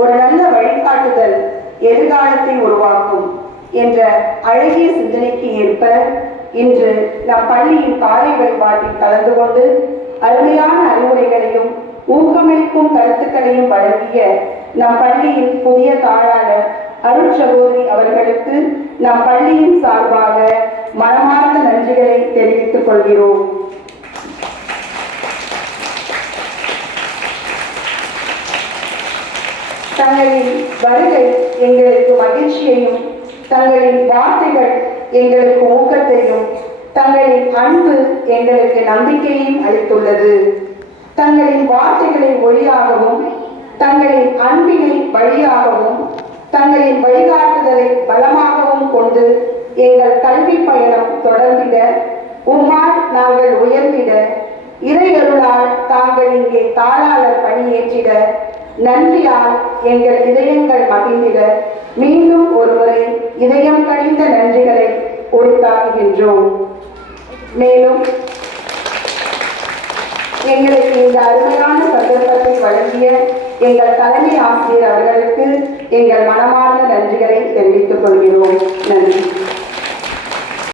ஒரு நல்ல வழிகாட்டுதல் எதிர்காலத்தை உருவாக்கும் என்ற அழகிய சிந்தனைக்கு ஏற்ப இன்று நம் பள்ளியின் காலை வழிபாட்டில் கலந்து கொண்டு அருமையான அறிவுரைகளையும் ஊக்கமளிக்கும் கருத்துக்களையும் வழங்கிய நம் பள்ளியின் புதிய தாளாளர் அருள் சகோதரி அவர்களுக்கு நம் பள்ளியின் சார்பாக மனமார்ந்த நன்றிகளை தெரிவித்துக் கொள்கிறோம். தங்களின் வருகை எங்களுக்கு மகிழ்ச்சியையும், தங்களின் வார்த்தைகள் எங்களுக்கு ஊக்கத்தையும், தங்களின் அன்பு எங்களுக்கு நம்பிக்கையையும் அளித்துள்ளது. தங்களின் வார்த்தைகளை ஒளியாகவும், தங்களின் அன்பினை வழியாகவும், தங்களின் வழிகாட்டுதலை பலமாகவும் கொண்டு எங்கள் கல்வி பயணம் தொடர்ந்திட, உம்மால் நாங்கள் உயர்ந்திட, இறையருளால் தாங்கள் இங்கே தாளாளர் பணியேற்றிட, நன்றியால் எங்கள் இதயங்கள் மகிழ்ந்திட மீண்டும் ஒருமுறை இதயம் கழிந்த நன்றிகளை உரித்தாக்குகின்றோம். மேலும் எங்களுக்கு இந்த அருமையான சந்தர்ப்பத்தை வழங்கிய எங்கள் தலைமை ஆசிரியர் அவர்களுக்கு எங்கள் மனமார்ந்த நன்றிகளை தெரிவித்துக் கொள்கிறோம். நன்றி.